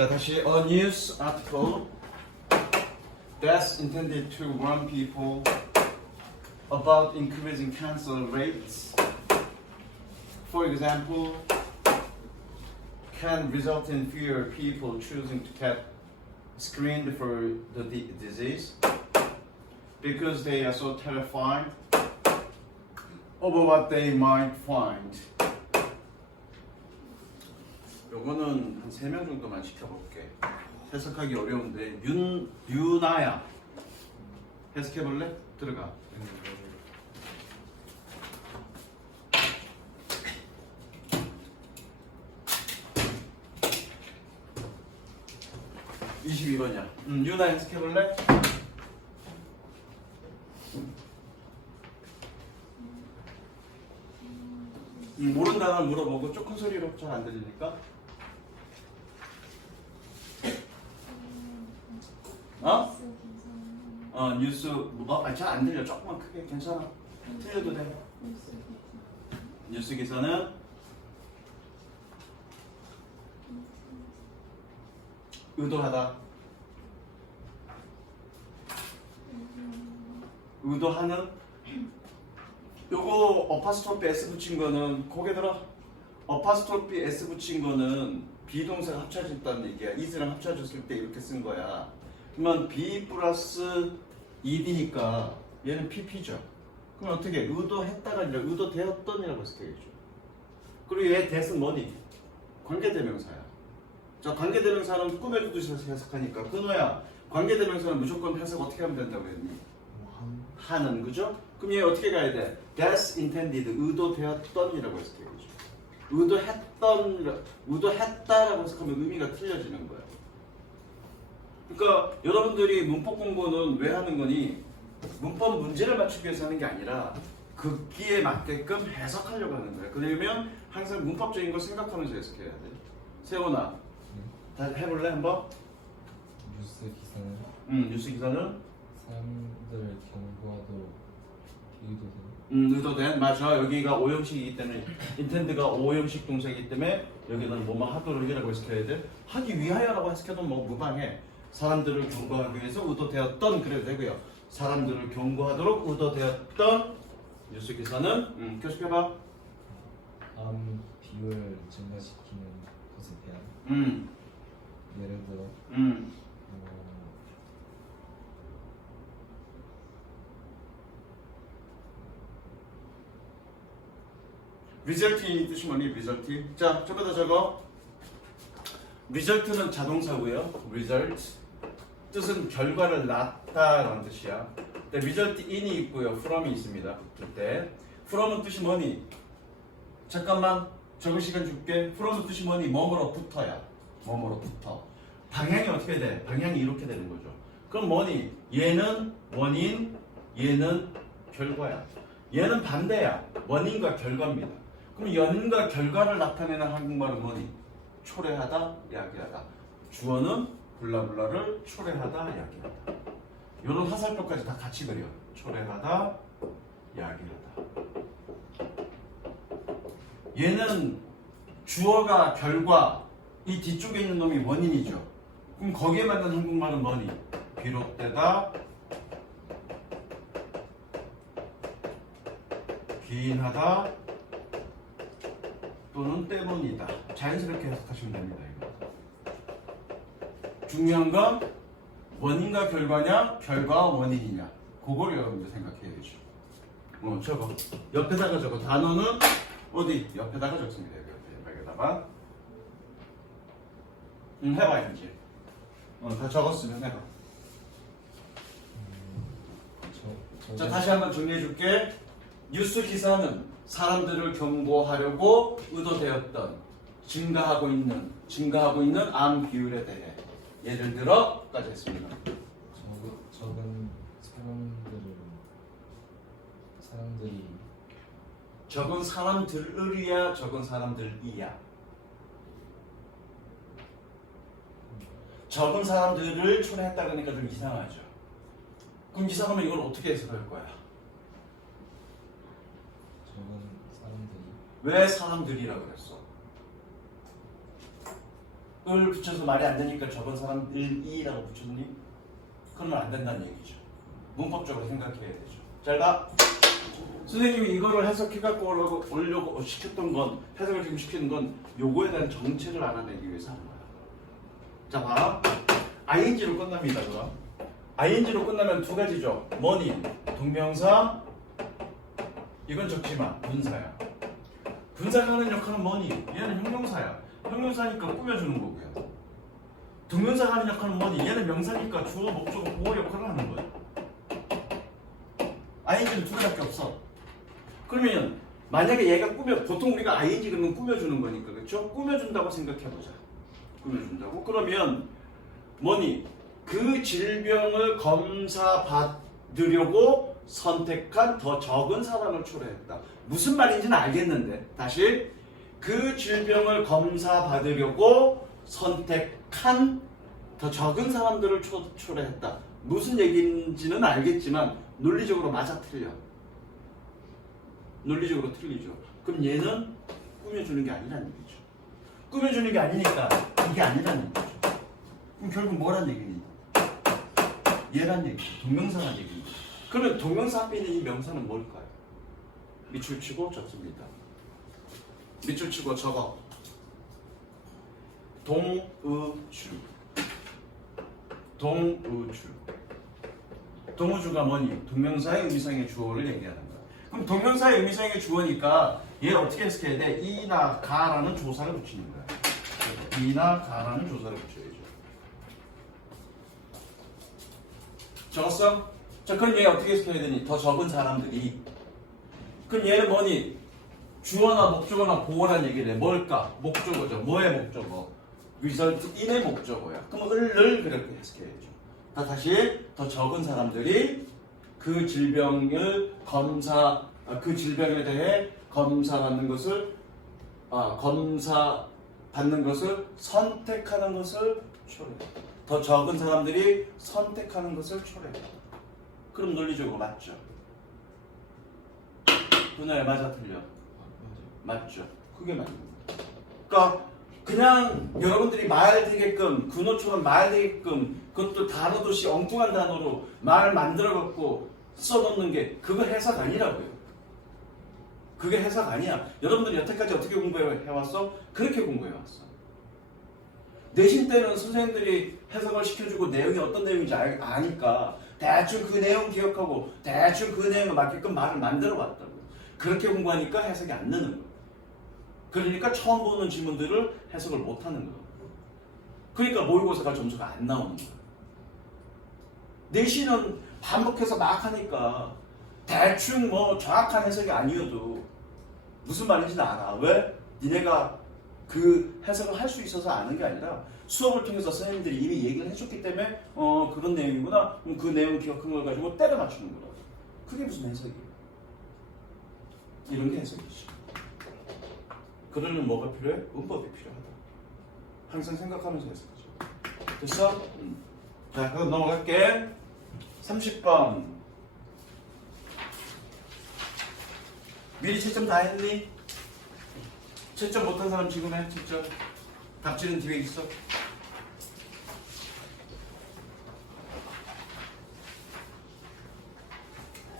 자, 다시 a news article that's intended to warn people about increasing cancer rates. For example, can result in fewer people choosing to get screened for the disease because they are so terrified of what they might find. 요거는 한 3명 정도만 시켜볼게. 해석하기 어려운데 유나야 해석해볼래? 들어가. 22번이야. 유나 해석해볼래? 모르는 단어 물어보고 조금 소리로 잘 안 들리니까. 뉴스 잘 안 들려. 조금만 크게. 괜찮아. 틀려도 돼. 뉴스 기사는 의도하다. 의도하는. 요거 어파스트로피 S 붙인 거는 고개 들어. 어파스트로피 S 붙인 거는 비동사가 합쳐졌다는 얘기야. is랑 합쳐졌을 때 이렇게 쓴 거야. 그러면 be 플러스 ed니까 얘는 pp죠. 그럼 어떻게 의도했다가 아니라 의도되었던이라고 해석해야죠. 그리고 얘 that은 뭐니? 관계대명사야. 자, 관계대명사는 꾸며주듯이 해석하니까 근호야, 관계대명사는 무조건 해석 어떻게 하면 된다고 했니? 하는, 그죠? 그럼 얘 어떻게 가야 돼? That's intended, 의도되었던이라고 해석해야죠. 의도했다라고 해석하면 의미가 틀려지는 거야. 그러니까 여러분들이 문법 공부는 왜 하는 거니? 문법 문제를 맞추기 위해서 하는 게 아니라 극기에 맞게끔 해석하려고 하는 거야. 그러면 항상 문법적인 걸 생각하면서 해석해야 돼. 세훈아, 다 해볼래 한번? 뉴스 기사는 뉴스 기사는 사람들을 경고하도록 의도된. 맞아. 여기가 오형식이기 때문에 intend가 오형식 동사이기 때문에 여기는 뭐만 하도록이라고 해석해야 돼. 하기 위하여라고 해석해도 뭐 무방해. 사람들을 경고하기 위해서 의도되었던 그래도 되고요. 사람들을 경고하도록 의도되었던 뉴스 기사는 계속해봐. 암 비율을 증가시키는 것에 대한 예를 들어 리절트의 뜻이 뭐니? 리절트. 자, 저거다 적어. 리절트는 자동사고요. result 뜻은 결과를 낳다라는 뜻이야. result in이 있고요. from이 있습니다. 붙을 때 from은 뜻이 뭐니? 잠깐만 적을 시간 줄게. from은 뜻이 뭐니? 뭐뭐로 붙어야. 뭐뭐로 붙어. 방향이 어떻게 돼? 방향이 이렇게 되는 거죠. 그럼 뭐니? 얘는 원인, 얘는 결과야. 얘는 반대야. 원인과 결과입니다. 그럼 원인과 결과를 나타내는 한국말은 뭐니? 초래하다, 야기하다. 주어는 블라블라를 초래하다, 야기하다. 이런 화살표까지 다 같이 그려. 초래하다, 야기하다. 얘는 주어가 결과, 이 뒤쪽에 있는 놈이 원인이죠. 그럼 거기에 맞는 한국말은 뭐니? 비롯되다, 기인하다, 또는 때문이다. 자연스럽게 해석하시면 됩니다. 이거. 중요한 건 원인과 결과냐, 결과와 원인이냐. 그걸 여러분들 생각해야 되죠. 적어. 옆에다가 적어. 단어는 어디? 옆에다가 적습니다. 여기다가. 해봐 이제. 다 적었으면 해봐. 자, 다시 한번 정리해 줄게. 뉴스 기사는 사람들을 경고하려고 의도되었던 증가하고 있는 암 비율에 대해 예를 들어까지 했습니다. 적은 적은 사람들이야, 적은 사람들이야. 적은 사람들을 초래했다 그러니까 좀 이상하죠. 그럼 이상하면 이걸 어떻게 해석할 거야? 적은 사람들이 왜 사람들이라고 그랬어? 붙여서 말이 안 되니까 저번 사람들이라고 붙였니? 그러면 안 된다는 얘기죠. 문법적으로 생각해야 되죠. 잘 봐. 선생님이 이거를 해석해갖고 오려고 시켰던 건, 해석을 지금 시키는 건 요거에 대한 정체를 알아내기 위해서 하는 거야. 자, 봐. ing로 끝납니다, 그럼. ing로 끝나면 두 가지죠. 뭐니? 동명사. 이건 적지마. 분사야. 분사가 하는 역할은 뭐니? 얘는 형용사야. 형용사니까 꾸며주는 거고요. 동명사가 하는 역할은 뭐니? 얘는 명사니까 주어, 목적어, 보호 역할을 하는 거야. ing는 두 개밖에 없어. 그러면 만약에 얘가 보통 우리가 ing 그러면 꾸며주는 거니까, 그렇죠? 꾸며준다고 생각해보자. 꾸며준다고. 그러면 뭐니? 그 질병을 검사받으려고 선택한 더 적은 사람을 초래했다. 무슨 말인지는 알겠는데 다시 그 질병을 검사받으려고 선택한 더 적은 사람들을 초래했다. 무슨 얘기인지는 알겠지만 논리적으로 맞아 틀려. 논리적으로 틀리죠. 그럼 얘는 꾸며주는 게 아니라는 얘기죠. 꾸며주는 게 아니니까 이게 아니라는 얘기죠. 그럼 결국 뭐란 얘기니? 얘란 얘기죠. 동명사란 얘기죠. 그러면 동명사 앞에 있는 이 명사는 뭘까요? 밑줄 치고 적습니다. 밑줄 치고 적어. 동의주. 동의주. 동의주가 뭐니? 동명사의 의미상의 주어를 얘기하는 거야. 그럼 동명사의 의미상의 주어니까 얘 어떻게 해석해야 돼? 이나 가라는 조사를 붙이는 거야. 이나 가라는 조사를 붙여야죠. 적었어? 자, 그럼 얘 어떻게 해석해야 되니? 더 적은 사람들이. 그럼 얘는 뭐니? 주어나 목적어나 보어란 얘기를 해. 뭘까? 목적어죠. 뭐의 목적어? result in의 목적어야. 그럼 을을 그렇게 해석해야죠. 다시 더 적은 사람들이 그 질병을 그 질병에 대해 검사받는 것을 선택하는 것을 초래해. 더 적은 사람들이 선택하는 것을 초래해. 그럼 논리적으로 맞죠? 누나야 맞아 틀려? 맞죠? 그게 맞는 거야. 그러니까 그냥 여러분들이 말되게끔 근호처럼 말되게끔 그것도 단어도시 엉뚱한 단어로 말을 만들어갖고 써놓는 게 그거 해석 아니라고요. 그게 해석 아니야. 여러분들이 여태까지 어떻게 공부해왔어? 그렇게 공부해왔어. 내신 때는 선생님들이 해석을 시켜주고 내용이 어떤 내용인지 아니까 대충 그 내용 기억하고 대충 그 내용에 맞게끔 말을 만들어봤다고. 그렇게 공부하니까 해석이 안 되는 거야. 그러니까 처음 보는 질문들을 해석을 못하는 거야. 그러니까 모의고사가 점수가 안 나오는 거야. 내신은 반복해서 막 하니까 대충 뭐 정확한 해석이 아니어도 무슨 말인지는 알아. 왜? 니네가 그 해석을 할 수 있어서 아는 게 아니라 수업을 통해서 선생님들이 이미 얘기를 해줬기 때문에 그런 내용이구나. 그럼 그 내용 기억한 걸 가지고 때려 맞추는 거라고. 그게 무슨 해석이에요? 이런 게 해석이지. 그러려면 뭐가 필요해? 문법이 필요하다. 항상 생각하면서 해석하죠. 됐어? 자, 그럼 넘어갈게. 30번. 미리 채점 다 했니? 채점 못한 사람 지금 해. 채점. 답지는 뒤에 있어.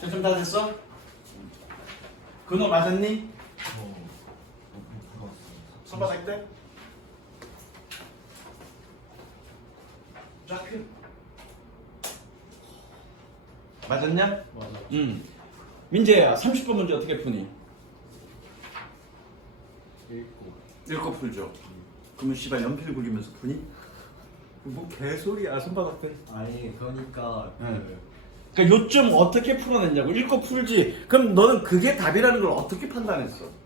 채점 다 됐어? 근호 맞았니? 손바닥 때? 쫙 펴. 맞았냐? 맞아. 민재야, 30번 문제 어떻게 푸니? 읽고 풀죠. 그러면 씨발 연필 그리면서 푸니? 뭐 개소리야, 손바닥 때. 아니 그러니까 그러니까 요점 어떻게 풀어냈냐고. 읽고 풀지. 그럼 너는 그게 답이라는 걸 어떻게 판단했어?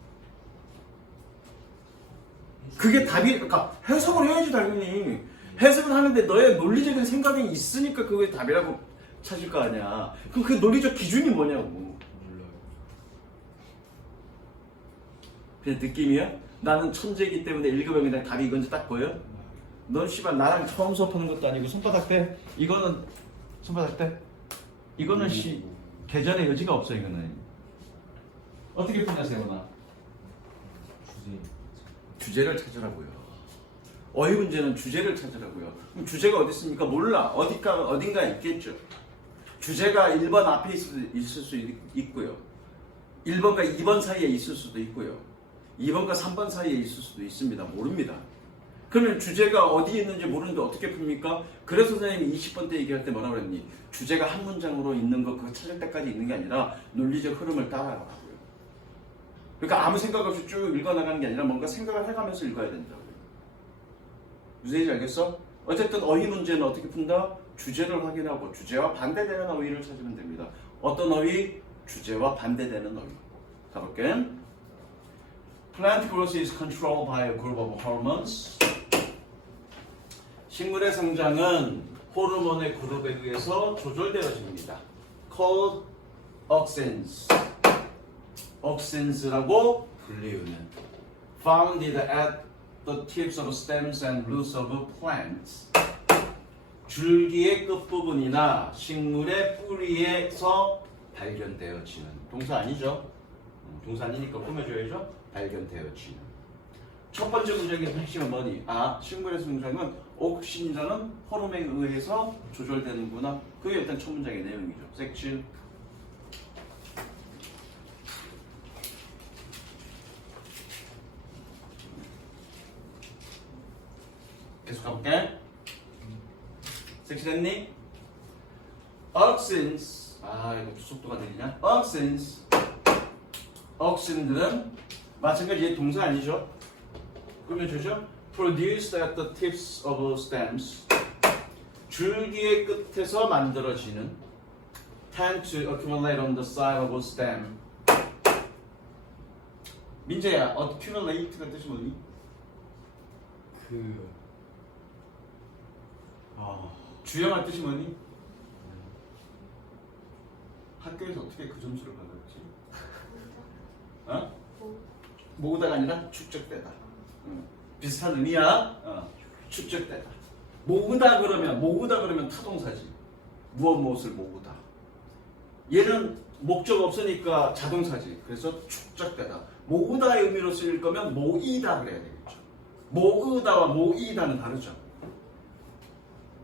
그게 답이, 그러니까 해석을 해야지 당연히. 해석을 하는데 너의 논리적인 생각이 있으니까 그게 답이라고 찾을 거 아니야. 그럼 그 논리적 기준이 뭐냐고. 몰라요. 그냥 느낌이야? 나는 천재이기 때문에 읽으면 그냥 답이 이건지 딱 보여? 넌 씨발 나랑 처음 수업하는 것도 아니고 손바닥 때? 이거는 손바닥 때? 이거는 개전의 여지가 없어. 이거는 어떻게 푸냐 세훈아? 주제. 주제를 찾으라고요. 어휘 문제는 주제를 찾으라고요. 그럼 주제가 어디 있습니까? 몰라. 어딘가에 있겠죠. 주제가 1번 앞에 있을 수 있고요. 1번과 2번 사이에 있을 수도 있고요. 2번과 3번 사이에 있을 수도 있습니다. 모릅니다. 그러면 주제가 어디에 있는지 모르는데 어떻게 풉니까? 그래서 선생님이 20번 때 얘기할 때 뭐라고 그랬니? 주제가 한 문장으로 있는 거 그거 찾을 때까지 있는 게 아니라 논리적 흐름을 따라가라고요. 그러니까 아무 생각 없이 쭉 읽어나가는 게 아니라 뭔가 생각을 해가면서 읽어야 된다고요. 무슨 얘기인지 알겠어? 어쨌든 어휘 문제는 어떻게 푼다? 주제를 확인하고 주제와 반대되는 어휘를 찾으면 됩니다. 어떤 어휘? 주제와 반대되는 어휘. 가볼게. Plant growth is controlled by a group of hormones. 식물의 성장은 호르몬의 그룹에 의해서 조절되어집니다. Called auxins. auxins라고 불리우는. Founded at the tips of stems and roots of plants. 줄기의 끝부분이나 식물의 뿌리에서 발견되어지는. 동사 아니죠? 동사 아니니까 꾸며줘야죠. 발견되어지는. 첫 번째 문장의 핵심은 뭐니? 식물의 성장은 옥신이라는 호르몬에 의해서 조절되는구나. 그게 일단 첫 문장의 내용이죠. 섹션. 계속 가볼게. 섹션 했니? auxins. 이거 속도가 느리냐? auxin들은 마찬가지 동사 아니죠? 그러면 주죠? Produced at the tips of stems. 줄기의 끝에서 만들어지는. Tend to accumulate on the side of a stem. 민재야, accumulate가 뜻이 뭐니? 주영할 뜻이 뭐니? 학교에서 어떻게 그 점수를 받았지? 모으다가 아니라 축적되다. 비슷한 의미야. 축적되다. 모으다 그러면 타동사지. 무엇을 모으다. 얘는 목적 없으니까 자동사지. 그래서 축적되다. 모으다의 의미로 쓰일 거면 모이다 그래야 되겠죠. 모으다와 모이다는 다르죠.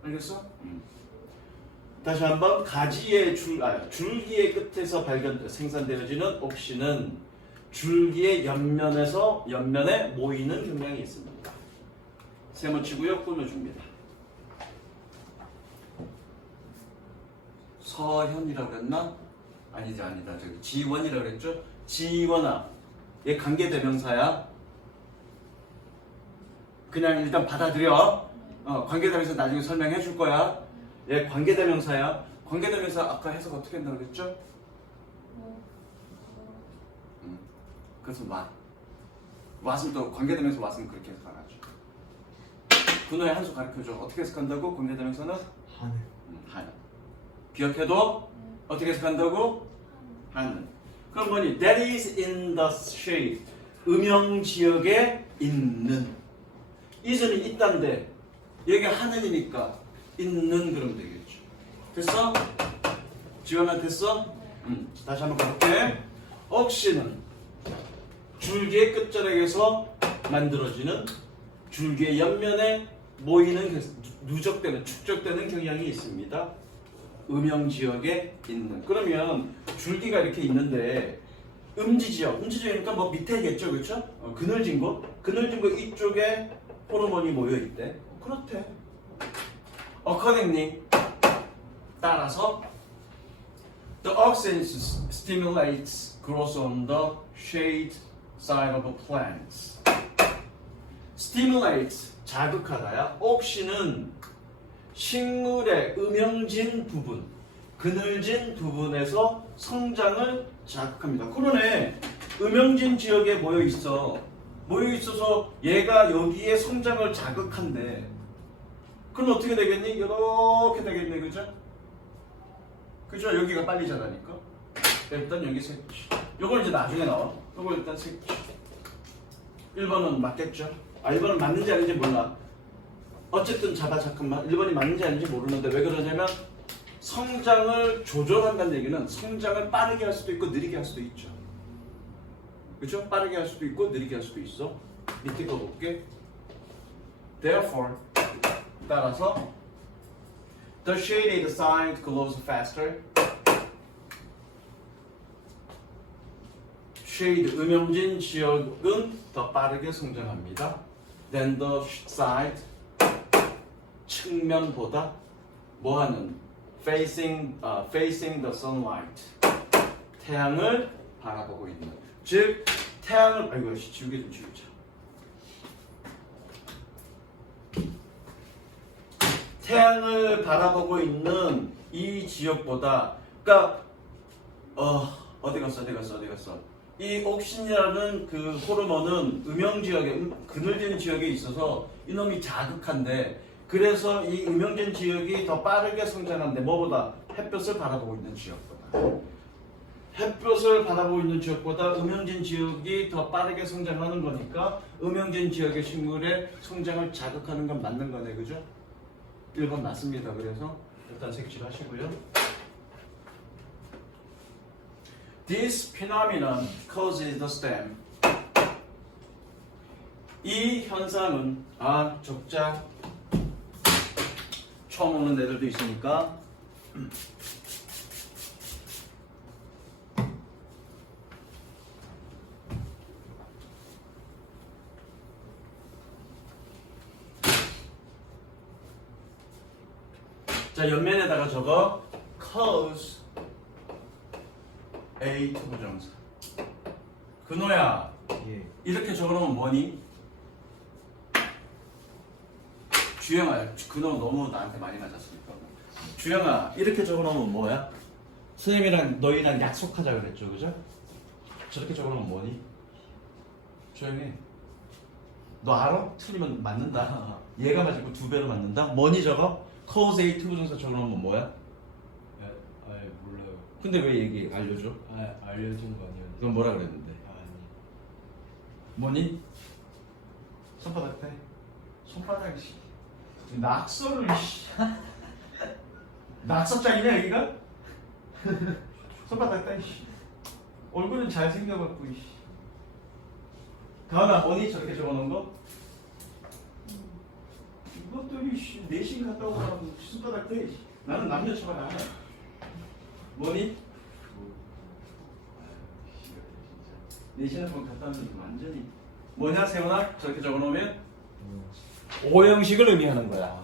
알겠어? 다시 한번 가지의 줄기의 끝에서 생산되어지는 옥신은 줄기의 옆면에 모이는 경향이 있습니다. 세모치고요. 꾸며줍니다. 서현이라고 그랬나? 아니다. 저기 지원이라고 그랬죠? 지원아. 얘 관계대명사야. 그냥 일단 받아들여. 관계대명사 나중에 설명해 줄 거야. 얘 관계대명사야. 관계대명사 아까 해석 어떻게 한다고 그랬죠? 그래서 왓은 또 관계대명사 왓은 그렇게 해석 안 하죠. 근호의 한수 가르쳐줘. 어떻게 해석한다고? 관계대명사는? 하늘. 기억해도 어떻게 해석한다고? 하늘. 그럼 뭐니? That is in the shade. 음영지역에 있는. is는 있단데 여기 하늘이니까 있는 그러면 되겠죠. 됐어? 지원아 됐어? 다시 한번 가볼게. 억시는 줄기의 끝자락에서 만들어지는 줄기의 옆면에 모이는 누적되는 축적되는 경향이 있습니다. 음영지역에 있는. 그러면 줄기가 이렇게 있는데 음지지역이니까 뭐 밑에겠죠, 그렇죠? 그늘진 곳 이쪽에 호르몬이 모여 있대. 그렇대. Accordingly, 따라서 the auxins stimulates growth on the shade side of plants. stimulates 자극하다야. 옥시는 식물의 음영진 부분, 그늘진 부분에서 성장을 자극합니다. 그러네. 음영진 지역에 모여 있어서 얘가 여기에 성장을 자극한대. 그럼 어떻게 되겠니? 이렇게 되겠네, 그죠? 그죠? 여기가 빨리 자라니까. 일단 여기 색지. 요걸 이제 나중에 나와. 요걸 일단 색지. 1번은 맞겠죠? 1번은 맞는지 아닌지 몰라. 어쨌든 잠깐만. 1번이 맞는지 아닌지 모르는데 왜 그러냐면 성장을 조절한다는 얘기는 성장을 빠르게 할 수도 있고 느리게 할 수도 있죠. 그렇죠? 빠르게 할 수도 있고 느리게 할 수도 있어. 밑에 거 볼게. Therefore, 따라서 the shaded side grows faster. shade 음영진 지역은 더 빠르게 성장합니다. than the side 측면보다 뭐하는 facing the sunlight 태양을 바라보고 있는 즉 태양을 아이고 지우개 좀 지우자. 태양을 바라보고 있는 이 지역보다 그러니까 어디 갔어 이 옥신이라는 그 호르몬은 음영 지역에 그늘진 지역에 있어서 이놈이 자극한데 그래서 이 음영진 지역이 더 빠르게 성장하는데 뭐보다 햇볕을 바라보고 있는 지역보다 햇볕을 바라보고 있는 지역보다 음영진 지역이 더 빠르게 성장하는 거니까 음영진 지역의 식물의 성장을 자극하는 건 맞는 거네 그죠? 1번 맞습니다. 그래서 일단 색칠하시고요. This phenomenon causes the stem. 이 현상은 적자 처음 오는 애들도 있으니까 자 옆면에다가 적어 cause A 투부정사. 근호야 예. 이렇게 적어놓으면 뭐니? 주영아 근호 너무 나한테 많이 맞았으니까 주영아 이렇게 적어놓으면 뭐야? 선생님이랑 너희랑 약속하자 그랬죠 그죠? 저렇게 적어놓으면 뭐니? 조용히 너 알아? 틀리면 맞는다. 얘가 맞고 2배로 맞는다? 뭐니 저거? cause A 투부정사 적어놓으면 뭐야? 몰라요. 근데 왜 얘기 알려줘? 알려준 거 아니었는데. 넌 뭐라 그랬는데? 아니. 뭐니? 손바닥 대. 손바닥 씨. 낙서를 씨. 낙서장이냐 여기가? 손바닥 대 씨. 얼굴은 잘 생겨갖고 씨. 다음에 뭐니 저렇게 적어놓은 거? 이것들이 씨 내신 갔다 오면 손바닥 대. 나는 남녀처럼 안 해. 뭐니? 내신 한번 갔다 오면 완전히 뭐냐 세훈아? 저렇게 적어놓으면 오형식을 의미하는 거야.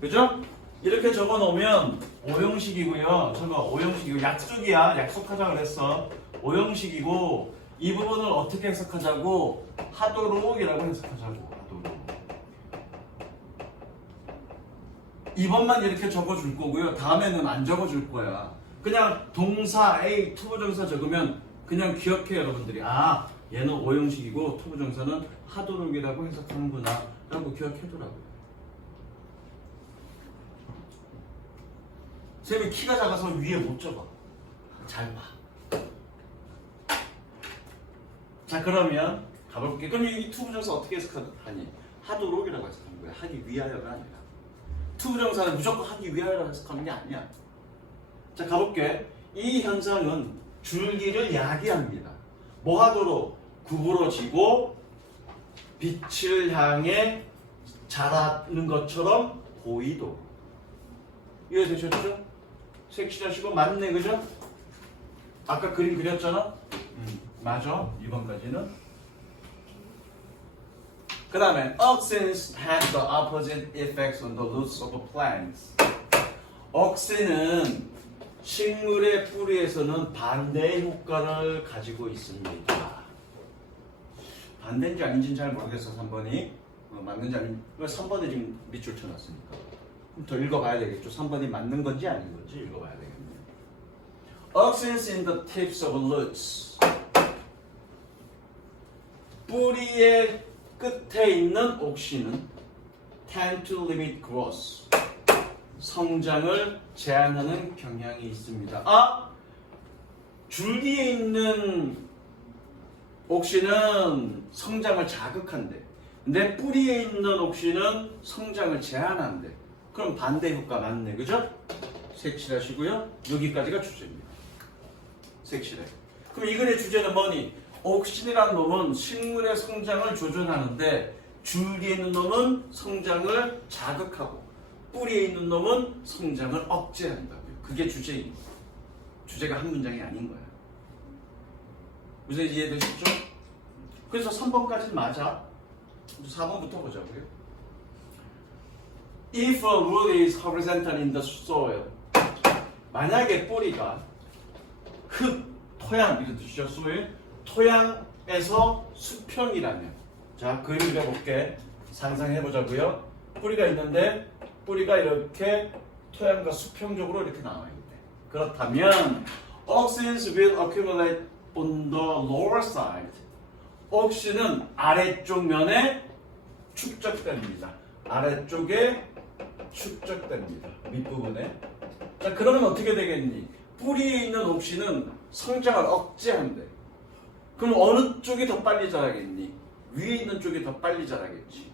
그죠? 이렇게 적어놓으면 오형식이고요. 잠깐 오형식이고 약속이야. 약속하자 그랬어. 오형식이고 이 부분을 어떻게 해석하자고? 하도록이라고 해석하자고. 하도록. 2번만 이렇게 적어줄 거고요. 다음에는 안 적어줄 거야. 그냥 동사 A 투부정사 적으면 그냥 기억해 여러분들이 얘는 오형식이고 투부정사는 하도록이라고 해석하는구나 라고 기억해두라고요. 쌤이 키가 작아서 위에 못 적어. 잘 봐. 자 그러면 가볼게. 그럼 이 투부정사 어떻게 해석하니? 하도록이라고 해석하는 거야. 하기 위하여가 아니라. 투부정사는 무조건 하기 위하여라고 해석하는 게 아니야. 자 가볼게. 이 현상은 줄기를 야기합니다. 뭐 하도록? 구부러지고 빛을 향해 자라는 것처럼 보이도록. 이해되셨죠? 색칠하시고 맞네 그죠? 아까 그림 그렸잖아? 맞아. 2번까지는. 그 다음에 auxins have the opposite effects on the roots of plants. 억센은 식물의 뿌리에서는 반대의 효과를 가지고 있습니다. 반대인지 아닌지는 잘 모르겠어. 3번이 맞는지 아닌지. 3번에 지금 밑줄 쳐놨으니까 그럼 더 읽어봐야 되겠죠. 3번이 맞는 건지 아닌 건지 읽어봐야 되겠네요. Auxins in the tips of roots. 뿌리의 끝에 있는 옥신은 tend to limit growth. 성장을 제한하는 경향이 있습니다. 줄기에 있는 옥신은 성장을 자극한대. 근데 뿌리에 있는 옥신은 성장을 제한한대. 그럼 반대 효과 맞네, 그죠? 색칠하시고요. 여기까지가 주제입니다. 색칠해. 그럼 이 글의 주제는 뭐니? 옥신이라는 놈은 식물의 성장을 조절하는데 줄기에 있는 놈은 성장을 자극하고 뿌리에 있는 놈은 성장을 억제한다고요. 그게 주제인 거예요. 주제가 한 문장이 아닌 거야. 무슨 이해되시죠? 그래서 3번까지 맞아. 4번부터 보자고요. If a root is horizontal in the soil, 만약에 뿌리가 흙, 토양 이런 뜻이죠. soil, 토양에서 수평이라면, 자 그림 그려볼게. 상상해 보자고요. 뿌리가 있는데 뿌리가 이렇게 토양과 수평적으로 이렇게 나와 있대. 그렇다면 oxens will accumulate on the lower side. ox는 아래쪽 면에 축적됩니다. 아래쪽에 축적됩니다. 밑부분에. 자 그러면 어떻게 되겠니? 뿌리에 있는 옥시는 성장을 억제한대. 그럼 어느 쪽이 더 빨리 자라겠니? 위에 있는 쪽이 더 빨리 자라겠지.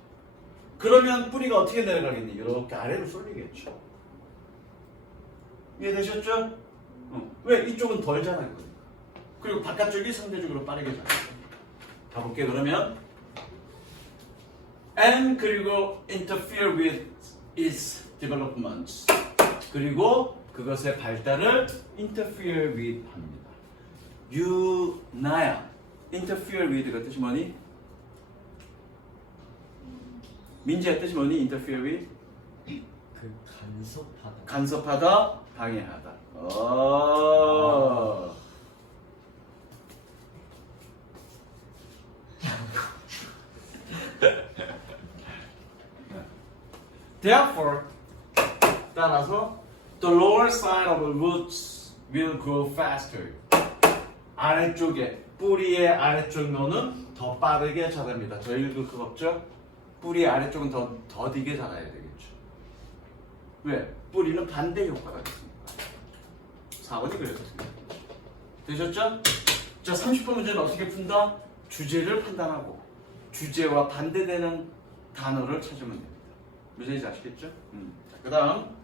그러면 뿌리가 어떻게 내려가겠니? 이렇게 아래로 쏠리겠죠. 이해되셨죠? 왜? 이쪽은 덜 자랄 거니까. 그리고 바깥쪽이 상대적으로 빠르게 자라요. 가볼게 그러면. And 그리고 interfere with its development. 그리고 그것의 발달을 interfere with 합니다. 유나야. interfere with가 뜻이 뭐니? 민지의 뜻이 뭐니? interfere with? 그 간섭하다. 간섭하다, 방해하다. 오. Therefore, 따라서 the lower side of the roots will grow faster. 아래쪽에 뿌리의 아래쪽 면은 더 빠르게 자랍니다. 저 읽을 거 없죠? 뿌리의 아래쪽은 더 더디게 자라야 되겠죠. 왜? 뿌리는 반대 효과가 있습니다. 4번이 그랬습니다. 되셨죠? 자, 30번 문제는 어떻게 푼다? 주제를 판단하고 주제와 반대되는 단어를 찾으면 됩니다. 무슨인지 아시겠죠? 자, 그 다음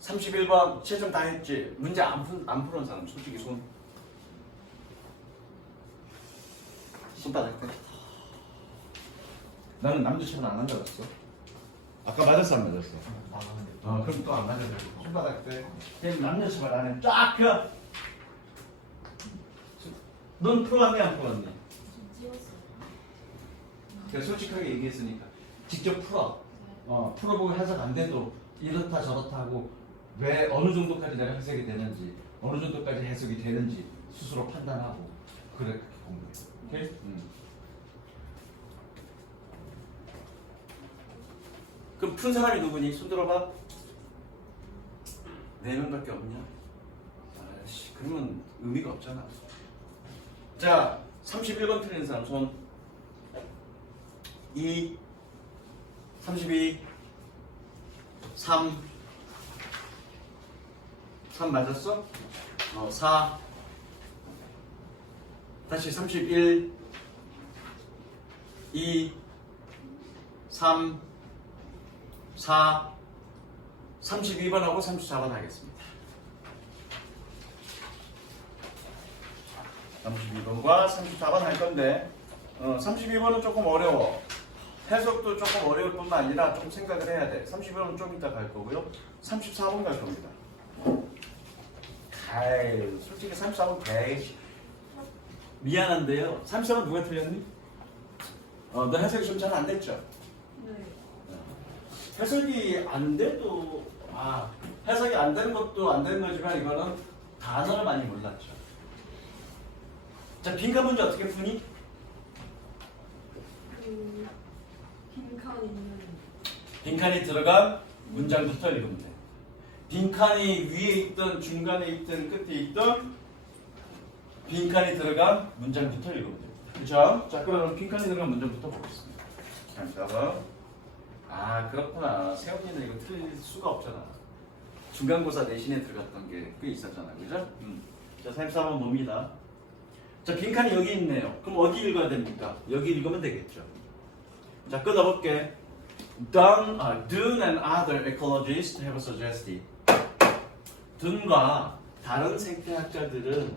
31번 채점 다 했지? 문제 안 푸는 사람 솔직히 손바닥 때. 나는 남자처럼 안 한다 그랬어. 아까 맞았어 안 맞았어? 그럼 또 안 맞아야 돼. 손바닥 때. 그럼 남자처럼 안 해. 쫙 펴. 넌 풀었니 안 풀었니? 제가 솔직하게 얘기했으니까 직접 풀어. 풀어보고 해석 안 돼도 이렇다 저렇다 하고 왜 어느 정도까지 내가 해석이 되는지 어느 정도까지 해석이 되는지 스스로 판단하고 그렇게 공부해. 오케이? 그럼 푼 사람이 누구니? 손 들어봐. 4명밖에 없냐? 아씨, 그러면 의미가 없잖아. 자, 31번 틀린 사람 손. 2, 32, 3 맞았어? 4 다시 31 2 3 4 32번하고 34번 하겠습니다. 32번과 34번 할 건데 32번은 조금 어려워. 해석도 조금 어려울 뿐만 아니라 좀 생각을 해야 돼. 32번은 좀 이따 갈 거고요. 34번 갈 겁니다. 솔직히 34번 미안한데요. 34번 누가 틀렸니? 너 해석이 좀 잘 안 됐죠? 네. 해석이 안 돼도 해석이 안 되는 것도 안 되는 거지만 이거는 단어를 많이 몰랐죠. 자, 빈칸 문제 어떻게 푸니? 빈칸 있는 빈칸이 들어간 문장부터 읽으면 돼. 빈칸이 위에 있든 중간에 있든 끝에 있든 빈칸이 들어간 문장부터 읽으면 돼. 그죠? 자, 그럼 빈칸이 들어간 문장부터 보겠습니다. 잠깐만. 그렇구나. 세훈이는 이거 틀릴 수가 없잖아. 중간고사 내신에 들어갔던 게 꽤 있었잖아. 그죠? 자, 34번 봅니다. 자, 빈칸이 여기 있네요. 그럼 어디 읽어야 됩니까? 여기 읽으면 되겠죠. 자, 끊어볼게. Dunn and other ecologists have suggested. 둔과 다른 생태학자들은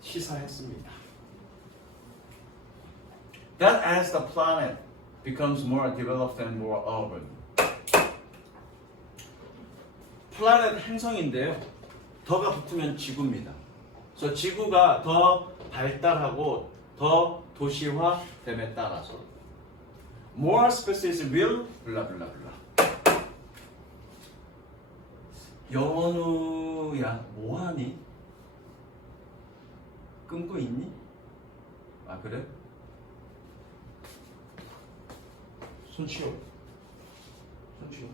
시사했습니다. That as the planet becomes more developed and more urban. 플라넷 행성인데요. 더가 붙으면 지구입니다. 그래서 지구가 더 발달하고 더 도시화됨에 따라서 more species will 블라블라블라. 연우야 뭐하니? 끊고 있니? 아 그래? 손 치워. 손 치워.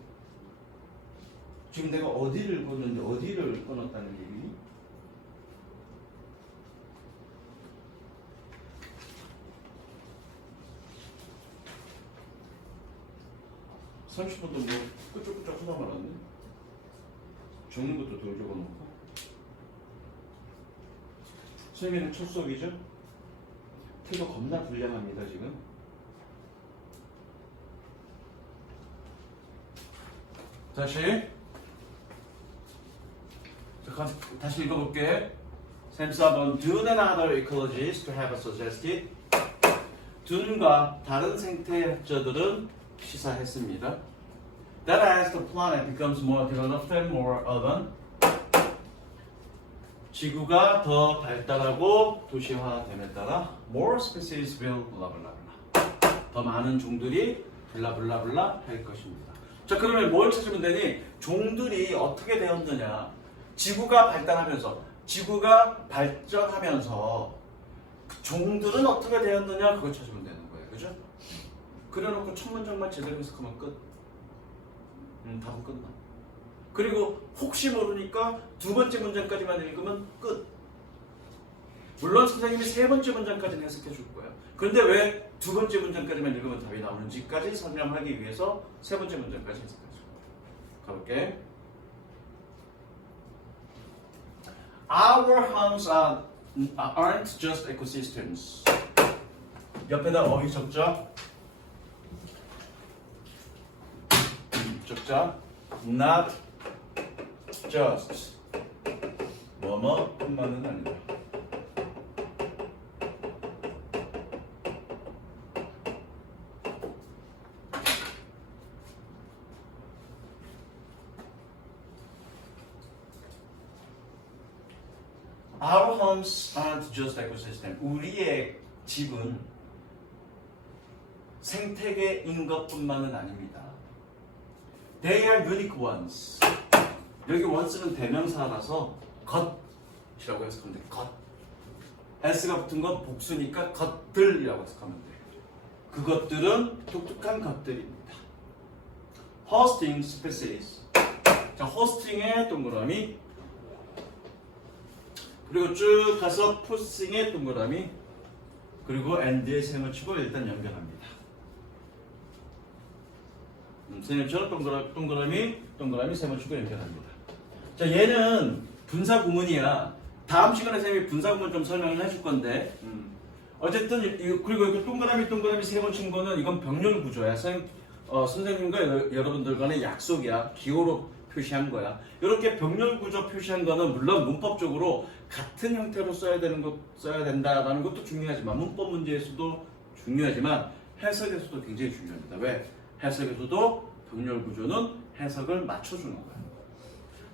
지금 내가 어디를 껐는데 어디를 끊었다는 얘기니? (30분도) 뭐 끄적끄적 하다 말았네. 적는 것도 덜 적어놓고. 수행이는 첫 수업이죠? 태도 겁나 불량합니다 지금. 다시 읽어볼게. 샘 4번 Dune and other ecologists have suggested. 둔과 다른 생태학자들은 시사했습니다. That as the planet becomes more developed and more urban, 지구가 더 발달하고 도시화됨에 따라 more species will 블라블라블라. 더 많은 종들이 블라블라블라 할 것입니다. 자 그러면 뭘 찾으면 되니? 종들이 어떻게 되었느냐? 지구가 발달하면서 지구가 발전하면서 종들은 어떻게 되었느냐 그걸 찾으면 되는 거예요. 그죠? 그래놓고 첫 문장만 제대로 해석하면 끝. 답은 끝나. 그리고 혹시 모르니까 두 번째 문장까지만 읽으면 끝. 물론 선생님이 세 번째 문장까지는 해석해 줄 거예요. 그런데 왜 두 번째 문장까지만 읽으면 답이 나오는지까지 설명하기 위해서 세 번째 문장까지 해석해 줄 거예요. 가볼게. Our homes aren't just ecosystems. 옆에다 어휘 적자. 적자. Not just. 뭐뭐뿐만은 아니다. Our homes aren't just ecosystem. 우리의 집은 생태계인 것뿐만은 아닙니다. They are unique ones. 여기 once는 대명사라서 것이라고 해석하면 돼. 것. s가 붙은 건 복수니까 것들이라고 해석하면 돼. 그것들은 독특한 것들입니다. Hosting species. 자, hosting의 동그라미. 그리고 쭉 가서 푸싱의 동그라미. 그리고 and의 셈을 치고 일단 연결합니다. 선생님처럼 동그라미 셈을 치고 연결합니다. 자, 얘는 분사 구문이야. 다음 시간에 선생님이 분사 구문 좀 설명을 해줄 건데, 어쨌든 그리고 이거 동그라미 셈을 친 거는 이건 병렬 구조야. 선생님과 여러분들 간의 약속이야. 기호로 표시한 거야. 이렇게 병렬 구조 표시한 거는 물론 문법적으로 같은 형태로 써야 된다라는 것도 중요하지만 문법 문제에서도 중요하지만 해석에서도 굉장히 중요합니다. 왜? 해석에서도 병렬 구조는 해석을 맞춰주는 거야.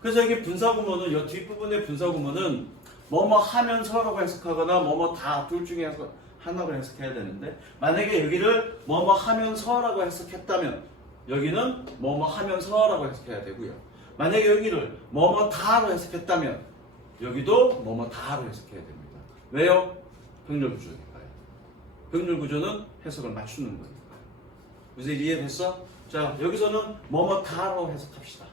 그래서 여기 분사구문은 이 뒷부분의 분사구문은 뭐뭐 하면서라고 해석하거나 뭐뭐 다 둘 중에 하나로 해석해야 되는데 만약에 여기를 뭐뭐 하면서라고 해석했다면 여기는 뭐뭐 하면서라고 해석해야 되고요. 만약에 여기를 뭐뭐 다로 해석했다면 여기도 뭐뭐 다로 해석해야 됩니다. 왜요? 병렬 구조니까요. 병렬 구조는 해석을 맞추는 거니까요. 그래서 이해됐어? 자, 여기서는 뭐뭐 다로 해석합시다.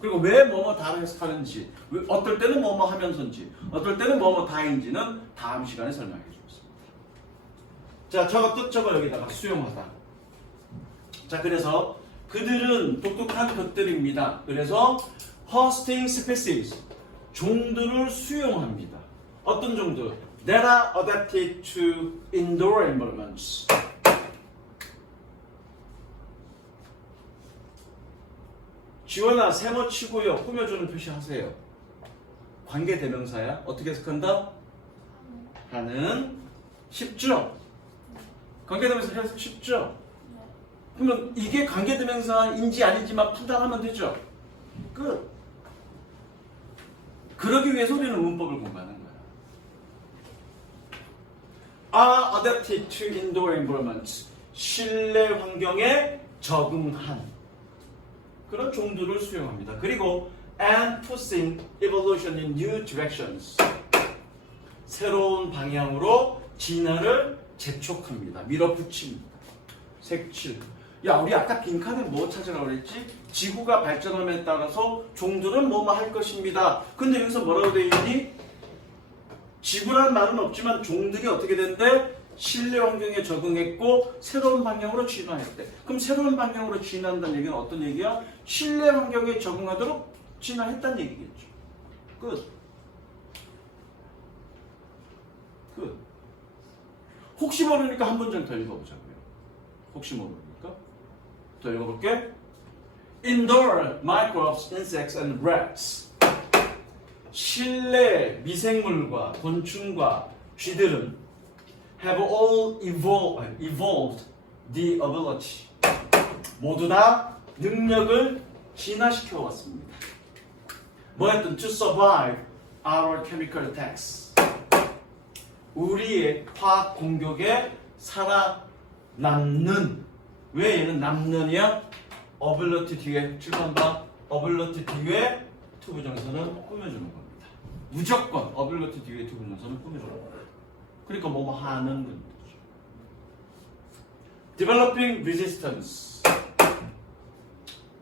그리고 왜 뭐뭐 다로 해석하는지, 어떨 때는 뭐뭐 하면서인지, 어떨 때는 뭐뭐 다인지는 다음 시간에 설명해 주겠습니다. 자, 저거 뜻 저거 여기다가 수용하다. 자, 그래서 그들은 독특한 것들입니다. 그래서 hosting species, 종들을 수용합니다. 어떤 종들? That are adapted to indoor environments. 지원아, 세모 치고요. 꾸며주는 표시 하세요. 관계대명사야. 어떻게 해석한다? 하는. 쉽죠? 관계대명사 해석 쉽죠? 네. 그러면 이게 관계대명사인지 아닌지만 판단하면 되죠? 끝. 그러기 위해서 우리는 문법을 공부하는 거야. Are adapted to indoor environments. 실내 환경에 적응한 그런 종들을 수용합니다. 그리고 and pushing evolution in new directions. 새로운 방향으로 진화를 재촉합니다. 밀어붙입니다. 색칠. 야, 우리 아까 빈칸에 뭐 찾으라고 그랬지? 지구가 발전함에 따라서 종들은 뭐뭐 할 것입니다. 근데 여기서 뭐라고 되어 있니? 지구라는 말은 없지만 종들이 어떻게 된대? 실내 환경에 적응했고 새로운 방향으로 진화했대. 그럼 새로운 방향으로 진화한다는 얘기는 어떤 얘기야? 실내 환경에 적응하도록 진화했다는 얘기겠죠. 끝. 끝. 혹시 모르니까 한 문장 더 읽어보자고요. 혹시 모르니까 더 읽어볼게. Indoor microbes, insects and rats. 실내 미생물과 곤충과 쥐들은 have all evolved the ability. 모두 다 능력을 진화시켜 왔습니다. 뭐였든 to survive our chemical attacks. 우리의 화학 공격에 살아남는. 왜 얘는 남는이야? ability 뒤에 7번 봐. ability 뒤에 투부정사는 꾸며주는 겁니다. 무조건 ability 뒤에 투부정사는 꾸며주는 겁니다. 그러니까 뭐뭐 하는 건죠. Developing resistance.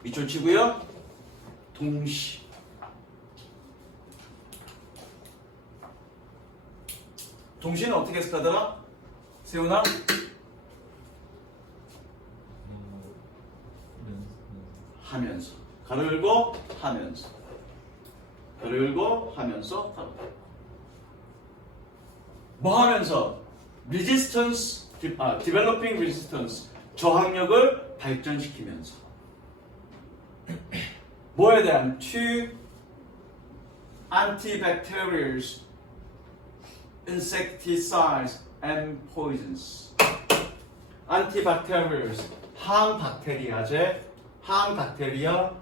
밑줄 치고요. 동시. 동시는 어떻게 해석하더라? 세훈아? 하면서. 가로 열고 하면서. 가로 열고 하면서. 가로. 뭐 하면서? resistance, developing resistance. 저항력을 발전시키면서. 뭐에 대한? to antibacterials, insecticides and poisons. antibacterials, 항박테리아제, 항박테리아,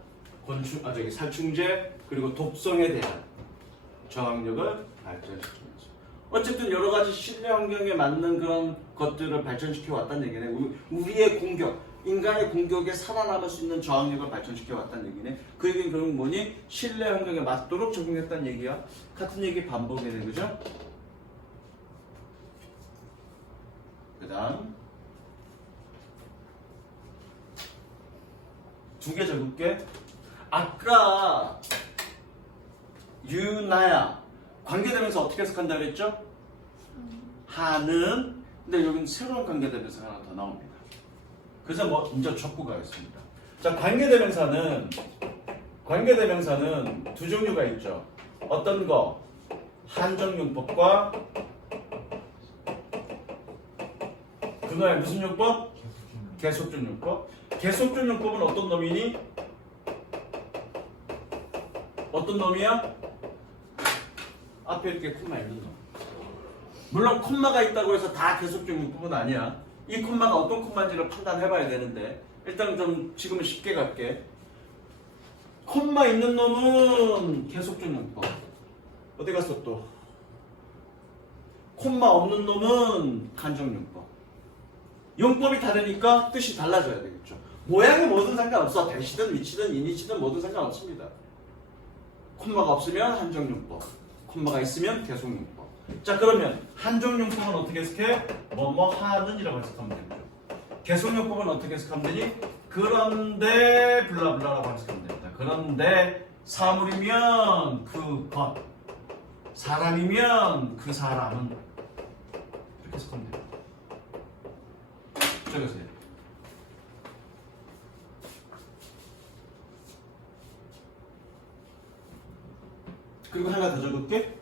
살충제, 그리고 독성에 대한 저항력을 발전시키면서. 어쨌든 여러 가지 실내 환경에 맞는 그런 것들을 발전시켜 왔다는 얘기네. 우리의 공격, 인간의 공격에 살아남을 수 있는 저항력을 발전시켜 왔다는 얘기네. 그 얘기는 결국 뭐니? 실내 환경에 맞도록 적용했다는 얘기야. 같은 얘기 반복이네, 그죠? 그 다음 두 개 적을게. 아까 유나야 관계대명사 어떻게 해석한다 그랬죠? 하는. 근데 여기는 새로운 관계대명사가 하나 더 나옵니다. 그래서 뭐 이제 적고 가겠습니다. 자, 관계대명사는 두 종류가 있죠. 어떤 거? 한정용법과 그거의 무슨 용법? 계속적 용법. 계속적 용법은 어떤 놈이니? 어떤 놈이야? 앞에 이렇게 콤마 있는 놈. 물론 콤마가 있다고 해서 다 계속적 용법은 아니야. 이 콤마가 어떤 콤마인지를 판단해봐야 되는데 일단 좀 지금은 쉽게 갈게. 콤마 있는 놈은 계속적 용법. 어디 갔어 또? 콤마 없는 놈은 간접 용법. 용법이 다르니까 뜻이 달라져야 되겠죠. 모양이 뭐든 상관없어. 대시든 위치든 인위치든 뭐든 상관없습니다. 콤마가 없으면 한정용법, 콤마가 있으면 계속용법. 자, 그러면 한정용법은 어떻게 해석해? 뭐뭐 하는 이라고 해석하면 되고요. 계속용법은 어떻게 해석하면 되니? 그런데 블라블라라고 해석하면 됩니다. 그런데 사물이면 그것, 사람이면 그 사람은 이렇게 해석하면 됩니다. 적으세요. 그리고 하나 더 적을게.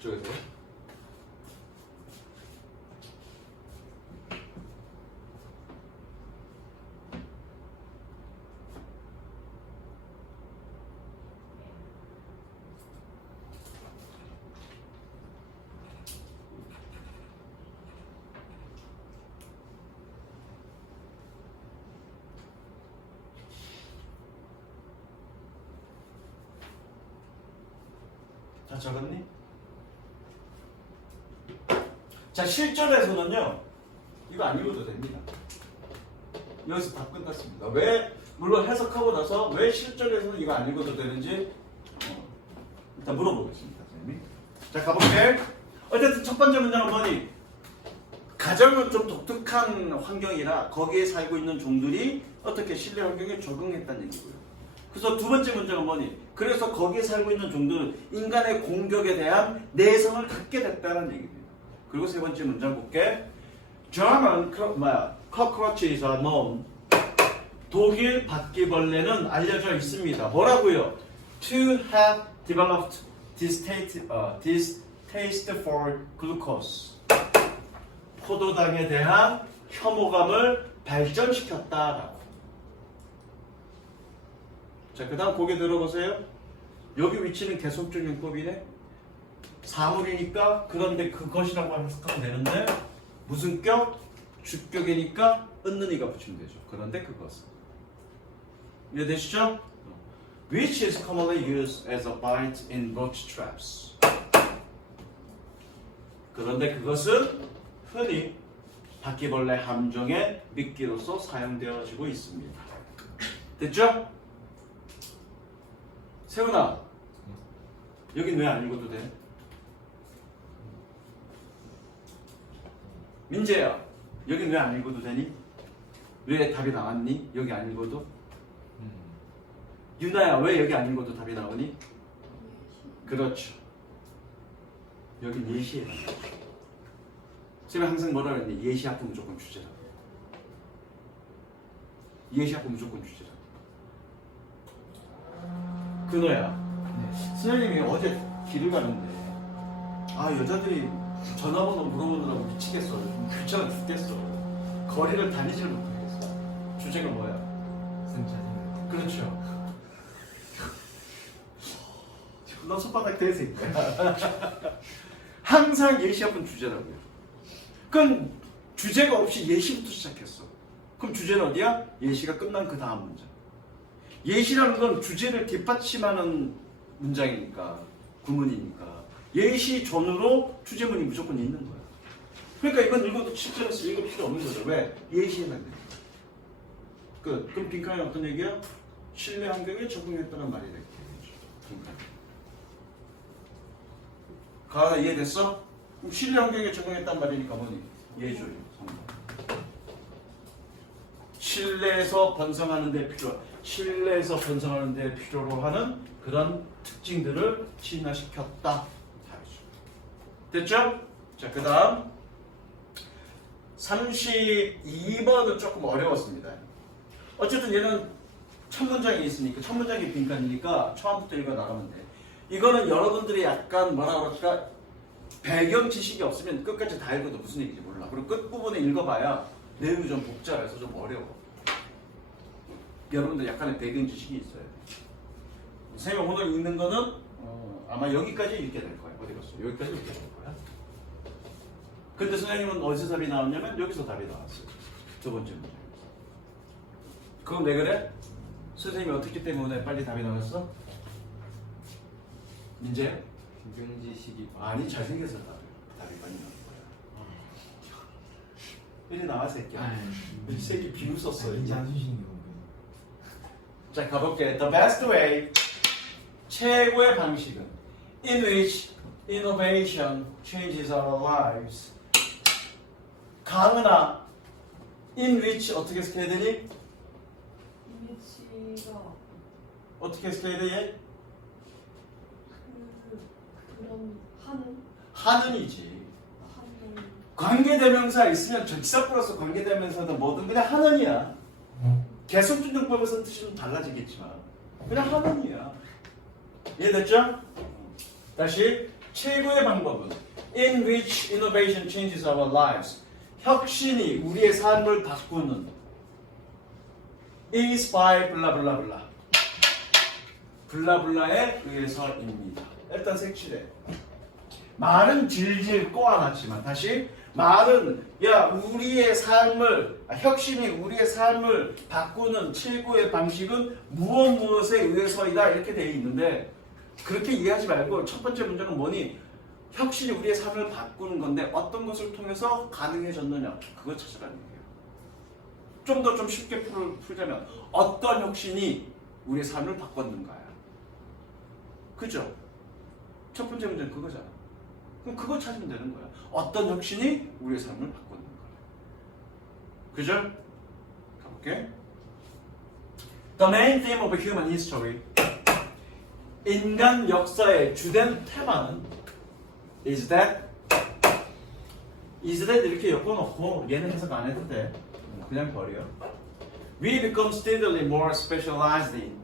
적으세요. 다 적었니? 자, 실전에서는요, 이거 안 읽어도 됩니다. 여기서 다 끝났습니다. 왜, 물론 해석하고 나서 왜 실전에서는 이거 안 읽어도 되는지 일단 물어보겠습니다, 선생님이. 자, 가볼게. 어쨌든 첫 번째 문장은 뭐니? 가정은 좀 독특한 환경이라 거기에 살고 있는 종들이 어떻게 실내 환경에 적응했다는 얘기고요. 그래서 두 번째 문장은 뭐니? 그래서 거기에 살고 있는 종들은 인간의 공격에 대한 내성을 갖게 됐다는 얘기입니다. 그리고 세 번째 문장 볼게. German cockroaches are known. 독일 바퀴벌레는 알려져 있습니다. 뭐라고요? To have developed distaste for glucose. 포도당에 대한 혐오감을 발전시켰다라고. 자, 그 다음 고개 들어보세요. 여기 위치는 계속적 용법이네. 사물이니까 그런데 그것이라고 해석하면 되는데 무슨 격? 주격이니까 은는 이가 붙이면 되죠. 그런데 그것은. 이해되시죠? Which is commonly used as a bite in roach traps. 그런데 그것은 흔히 바퀴벌레 함정의 미끼로서 사용되어지고 있습니다. 됐죠? 세훈아, 여긴 왜 안 읽어도 돼? 민재야, 여긴 왜 안 읽어도 되니? 왜 답이 나왔니? 여기 안 읽어도? 유나야, 왜 여기 안 읽어도 답이 나오니? 그렇죠. 여긴 예시예요. 쌤이 항상 뭐라 그랬니? 예시 앞은 무조건 주제라. 예시 앞은 무조건 주제라. 근호야, 선생님이 어제 길을 가는데 여자들이 전화번호 물어보느라고 미치겠어. 귀찮아 죽겠어. 거리를 다니질 못하겠어. 주제가 뭐야? 승차생. 그렇죠. 너 손바닥 대새끼야. 항상 예시 앞은 주제라고요. 그럼 주제가 없이 예시부터 시작했어. 그럼 주제는 어디야? 예시가 끝난 그 다음 문장. 예시라는 건 주제를 뒷받침하는 문장이니까, 구문이니까 예시 전으로 주제문이 무조건 있는 거야. 그러니까 이건 읽어도 7절에서 읽을 필요 없는 거죠. 왜? 예시에 해당돼. 그럼 빈칸이 어떤 얘기야? 실내 환경에 적응했다는 말이 되겠죠. 빈칸. 가아 이해됐어? 그럼 실내 환경에 적응했단 말이니까 뭐니? 예조요. 성분. 실내에서 번성하는 데 필요로 하는 그런 특징들을 진화시켰다. 됐죠? 자, 그 다음 32번은 조금 어려웠습니다. 어쨌든 얘는 첫 문장이 있으니까 첫 문장이 빈칸이니까 처음부터 읽어 나가면 돼. 이거는 여러분들이 약간 뭐라 그럴까 배경 지식이 없으면 끝까지 다 읽어도 무슨 얘기인지 몰라. 그리고 끝부분에 읽어봐야 내용이 좀 복잡해서 좀 어려워. 여러분들 약간의 배경 지식이 있어야 돼. 선생님 오늘 읽는 거는 아마 여기까지 읽게 될 거야. 어디 갔어? 여기까지 읽게 될 거야. 근데 선생님은 어디서 답이 나왔냐면 여기서 답이 나왔어요. 두 번째 문제. 그건 왜 그래? 선생님이 어떻게 때문에 빨리 답이 나왔어? 민재? 경지식이 아니 잘생겨서 답이 빨리 나온 거야. 빨리 나와 새끼야. 이 새끼 비웃었어. 이제. 자, 가볼게. The best way. 최고의 방식은 in which innovation changes our lives. 강은아, in which 어떻게 해석해야 되니? 이미지가 어떻게 해석해야 되니? 그런 하는 하는이지. 관계대명사 있으면 적시사 플러스 관계대명사도 뭐든 그냥 하는이야. 계속준용법에서는 뜻이 좀 달라지겠지만 그냥 하는이야. 이해됐죠? 다시 최고의 방법은 in which innovation changes our lives. 혁신이 우리의 삶을 바꾸는 is by 블라블라블라 블라블라에 의해서입니다. 일단 색칠해. 말은 질질 꼬아놨지만 다시 말은 우리의 삶을 혁신이 우리의 삶을 바꾸는 최고의 방식은 무엇에 의해서이다 이렇게 되어 있는데 그렇게 이해하지 말고 첫 번째 문제는 뭐니? 혁신이 우리의 삶을 바꾸는 건데 어떤 것을 통해서 가능해졌느냐 그걸 찾아가는 거예요. 좀 더 좀 쉽게 풀자면 어떤 혁신이 우리의 삶을 바꿨는가요? 그죠? 첫 번째 문제는 그거잖아. 그럼 그걸 찾으면 되는 거야. 어떤 혁신이 우리의 삶을 바꿨는가. 그죠? 가볼게. The main theme of human history. 인간 역사의 주된 테마는 is that 이렇게 엮어놓고 얘는 해석 안 해도 돼. 그냥 버려. We become steadily more specialized in.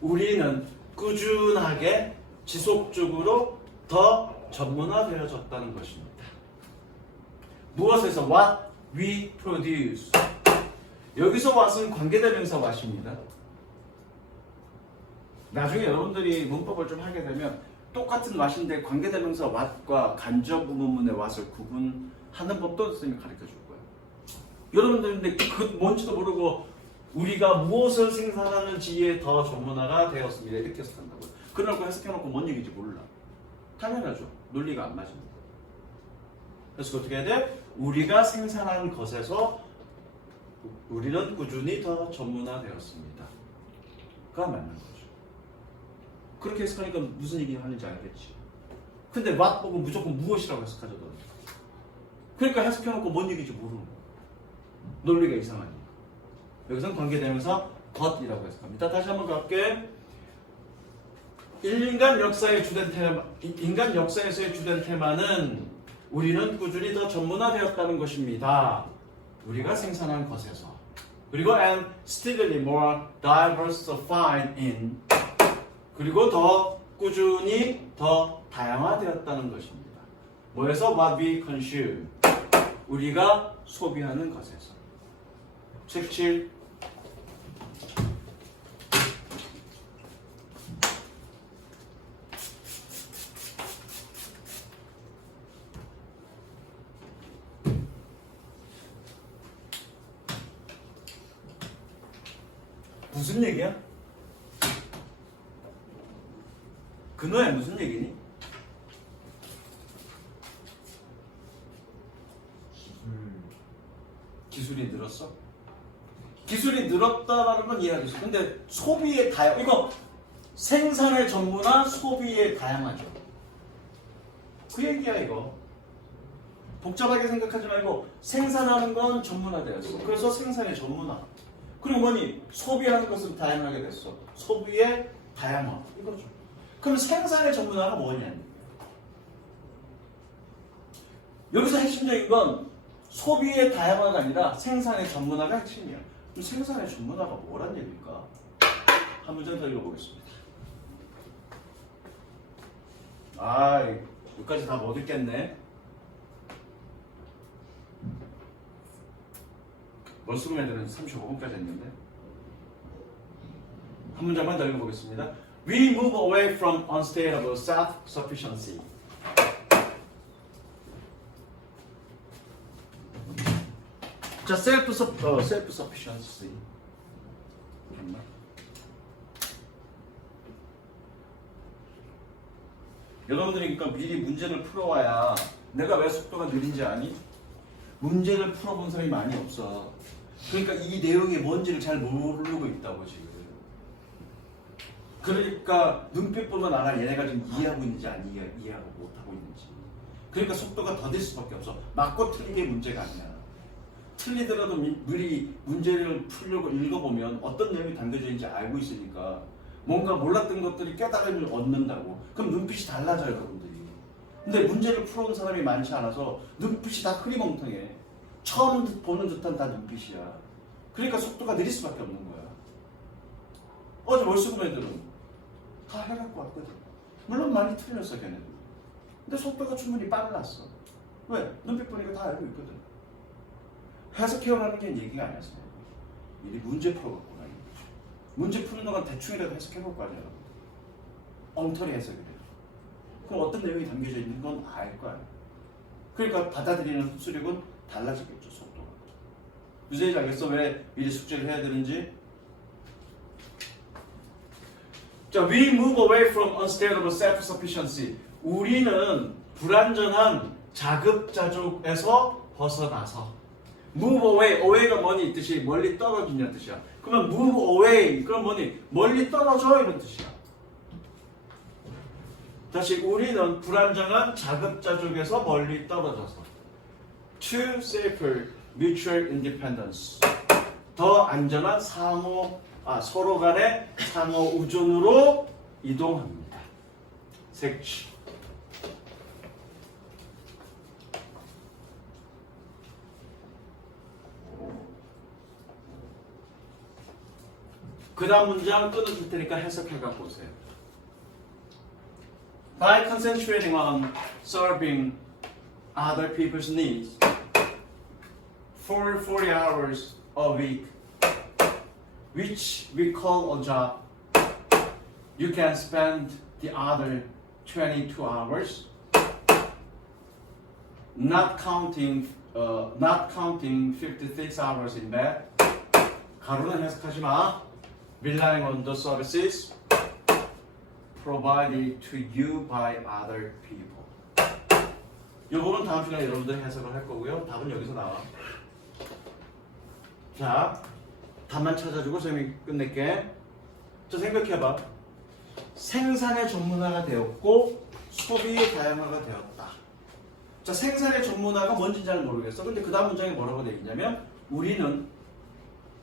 우리는 꾸준하게 지속적으로 더 전문화되어졌다는 것입니다. 무엇에서? What we produce. 여기서 what은 관계대명사 what입니다. 나중에 여러분들이 문법을 좀 하게 되면 똑같은 what인데 관계대명사 what과 간접 의문문의 what을 구분하는 법도 선생님이 가르쳐 줄 거예요. 여러분들 근데 그 뭔지도 모르고 우리가 무엇을 생산하는지에 더 전문화가 되었습니다. 이렇게 해석한다고요. 그래놓고 해석해놓고 뭔 얘기인지 몰라. 당연하죠. 논리가 안 맞습니다. 그래서 어떻게 해야 돼? 우리가 생산한 것에서 우리는 꾸준히 더 전문화되었습니다. 가 맞는 거죠. 그렇게 해석하니까 무슨 얘기 하는지 알겠지. 근데 what 보고 무조건 무엇이라고 해석하죠. 그러니까 해석해놓고 뭔 얘기인지 모르는 거야. 논리가 이상하니까. 여기서는 관계대명사 것이라고 해석합니다. 다시 한번 갈게. 인간 역사의 주된 테마, 인간 역사에서의 주된 테마는 우리는 꾸준히 더 전문화되었다는 것입니다. 우리가 생산한 것에서. 그리고 and steadily more diversified in. 그리고 더 꾸준히 더 다양화되었다는 것입니다. 뭐에서? What we consume. 우리가 소비하는 것에서. 책 7. 무슨 얘기야? 근호야 무슨 얘기니? 기술이 늘었어? 기술이 늘었다라는 건 이해하겠어. 근데 소비의 다양, 이거 생산의 전문화, 소비의 다양하죠. 그 얘기야 이거. 복잡하게 생각하지 말고 생산하는 건 전문화되었어. 그래서 생산의 전문화. 그리고 뭐니? 소비하는 것은 다양하게 됐어. 소비의 다양화. 이거죠. 그럼 생산의 전문화가 뭐냐? 여기서 핵심적인 건 소비의 다양화가 아니라 생산의 전문화가 핵심이야. 그럼 생산의 전문화가 뭐란 얘기일까? 한 문장 더 읽어보겠습니다. 여기까지 다 못 읽겠네. 원수금 애들은 35분까지 했는데 한 문장만 더 읽어보겠습니다. We move away from unstable self-sufficiency. 자, self-sufficiency. 맞나? 여러분들이 그러니까 미리 문제를 풀어와야 내가 왜 속도가 느린지 아니? 문제를 풀어본 사람이 많이 없어. 그러니까 이 내용이 뭔지를 잘 모르고 있다고 지금. 그러니까 눈빛 보면 알아. 얘네가 지금 이해하고 있는지 안 이해하고 못하고 있는지. 그러니까 속도가 더딜 수밖에 없어. 맞고 틀린 게 문제가 아니야. 틀리더라도 미리 문제를 풀려고 읽어보면 어떤 내용이 담겨져 있는지 알고 있으니까 뭔가 몰랐던 것들이 깨달음을 얻는다고. 그럼 눈빛이 달라져요, 여러분들이. 근데 문제를 풀어온 사람이 많지 않아서 눈빛이 다 흐리멍텅해. 처음 보는 듯한 다 눈빛이야. 그러니까 속도가 느릴 수밖에 없는 거야. 어제 월수금 애들은 다 해갖고 왔거든. 물론 많이 틀렸어, 걔네들. 근데 속도가 충분히 빨랐어. 왜? 눈빛 보니까 다 알고 있거든. 해석해오라는 게 얘기가 아니었어. 미리 문제 풀어갖고 나. 문제 푸는 동안 대충이라도 해석해볼 거 아니야. 엉터리 해석이래. 그럼 어떤 내용이 담겨져 있는 건 알 거야. 그러니까 받아들이는 수력은 달라지겠죠, 속도가. 무슨 얘기인지 알겠어? 왜 미리 숙제를 해야 되는지? 자, we move away from unstable self-sufficiency. 우리는 불완전한 자급자족에서 벗어나서 move away, away가 뭐니? 이 뜻이 멀리 떨어지냐는 뜻이야. 그러면 move away, 그럼 뭐니? 멀리 떨어져 이런 뜻이야. 다시 우리는 불완전한 자급자족에서 멀리 떨어져서 to safer mutual independence, 더 안전한 서로 간의 상호 우존으로 이동합니다. 색치. 그 다음 문장 끊어줄 테니까 해석해갖고 오세요. By concentrating on serving other people's needs for 40 hours a week, which we call a job, you can spend the other 22 hours not counting 56 hours in bed. 가로는 해석하지 마. Relying on the services provided to you by other people. 이 부분 다음 시간에 여러분들 해석을 할 거고요. 답은 여기서 나와. 자, 답만 찾아주고 선생님이 끝낼게. 자, 생각해봐. 생산의 전문화가 되었고 소비의 다양화가 되었다. 자, 생산의 전문화가 뭔지 잘 모르겠어. 근데 그 다음 문장에 뭐라고 되어 있냐면 우리는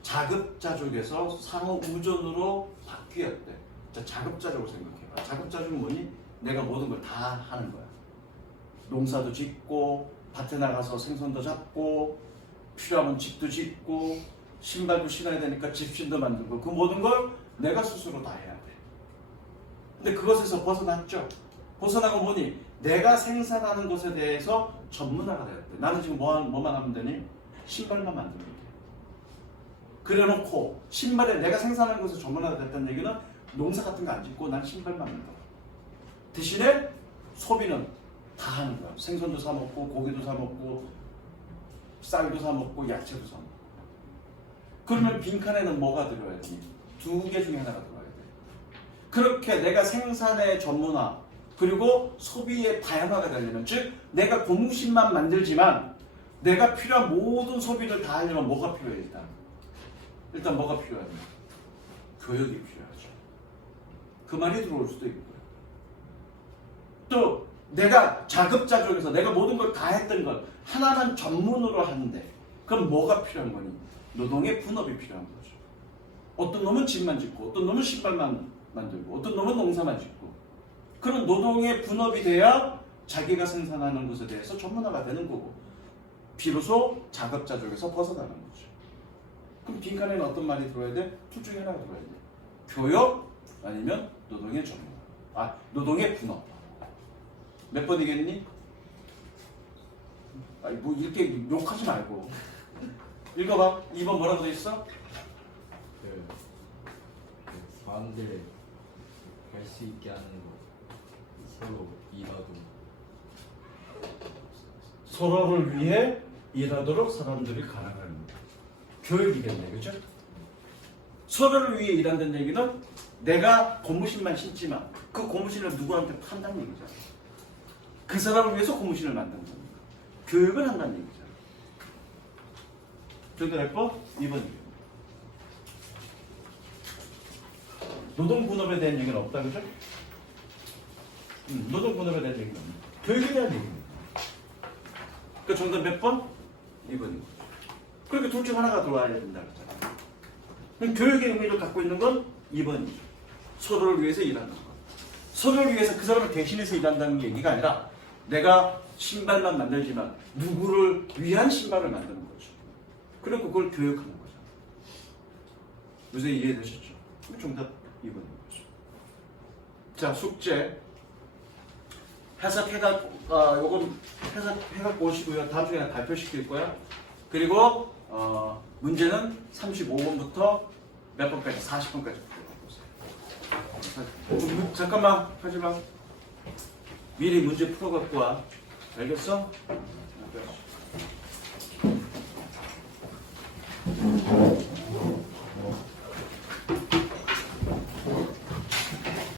자급자족에서 상호 우존으로 바뀌었대. 자, 자급자족을 생각해봐. 자급자족은 뭐니? 내가 모든 걸 다 하는 거야. 농사도 짓고 밭에 나가서 생선도 잡고 필요하면 집도 짓고 신발도 신어야 되니까 집신도 만들고 그 모든 걸 내가 스스로 다 해야 돼. 근데 그것에서 벗어났죠. 벗어나고 보니 내가 생산하는 것에 대해서 전문화가 되었대. 나는 지금 뭐만 하면 되니? 신발만 만들면 돼. 그래놓고 신발에 내가 생산하는 것에 전문화가 됐다는 얘기는 농사 같은 거 안 짓고 난 신발만 만들어. 대신에 소비는 다 하는 거야. 생선도 사 먹고 고기도 사 먹고 쌀도 사 먹고 야채도 사 먹고. 그러면 빈칸에는 뭐가 들어야 되니? 두 개 중에 하나가 들어야 돼. 그렇게 내가 생산의 전문화 그리고 소비의 다양화가 되려면, 즉 내가 고무신만 만들지만 내가 필요한 모든 소비를 다 하려면 뭐가 필요해? 일단 뭐가 필요하냐? 교육이 필요하죠. 그 말이 들어올 수도 있고요. 또 내가 자급자족해서 내가 모든 걸 다 했던 걸 하나만 전문으로 하는데 그럼 뭐가 필요한 거니? 노동의 분업이 필요한 거죠. 어떤 놈은 집만 짓고 어떤 놈은 신발만 만들고 어떤 놈은 농사만 짓고 그런 노동의 분업이 돼야 자기가 생산하는 것에 대해서 전문화가 되는 거고 비로소 자급자족에서 벗어나는 거죠. 그럼 빈칸에는 어떤 말이 들어야 돼? 둘 중에 하나가 들어야 돼. 교역 아니면 노동의 전문화. 노동의 분업. 몇 번이겠니? 뭐 이렇게 욕하지 말고 읽어봐. 2번 뭐라고 돼 있어? 사람들 할 수 있게 하는 거 서로 일하고 서로를 위해 일하도록 사람들이 가능합니다. 교육이겠네, 그죠? 서로를 위해 일한다는 얘기는 내가 고무신만 신지만 그 고무신을 누구한테 판다는 얘기잖아. 그 사람을 위해서 고무신을 만드는 겁니다. 교육을 한다는 얘기잖아. 정리할까? 2번. 노동 분업에 대한 얘기는 없다, 그죠? 노동 분업에 대한 얘기는 없다. 교육에 대한 얘기입니다. 그 정답 몇 번? 2번이고. 그렇게 둘 중 하나가 들어와야 된다 그랬잖아. 그럼 교육의 의미를 갖고 있는 건 2번이죠. 서로를 위해서 일하는 것. 서로를 위해서 그 사람을 대신해서 일한다는 얘기가 아니라 내가 신발만 만들지만 누구를 위한 신발을 만드는 거죠. 그리고 그걸 교육하는 거죠. 요새 이해되셨죠? 정답 2번인 거죠. 자, 숙제 요건 해갖고 오시고요. 다음 시간에 발표시킬 거야. 그리고 문제는 35번부터 몇 번까지? 40번까지 풀어보세요. 잠깐만 하지 마. 미리 문제 풀어갖고 와. 알겠어?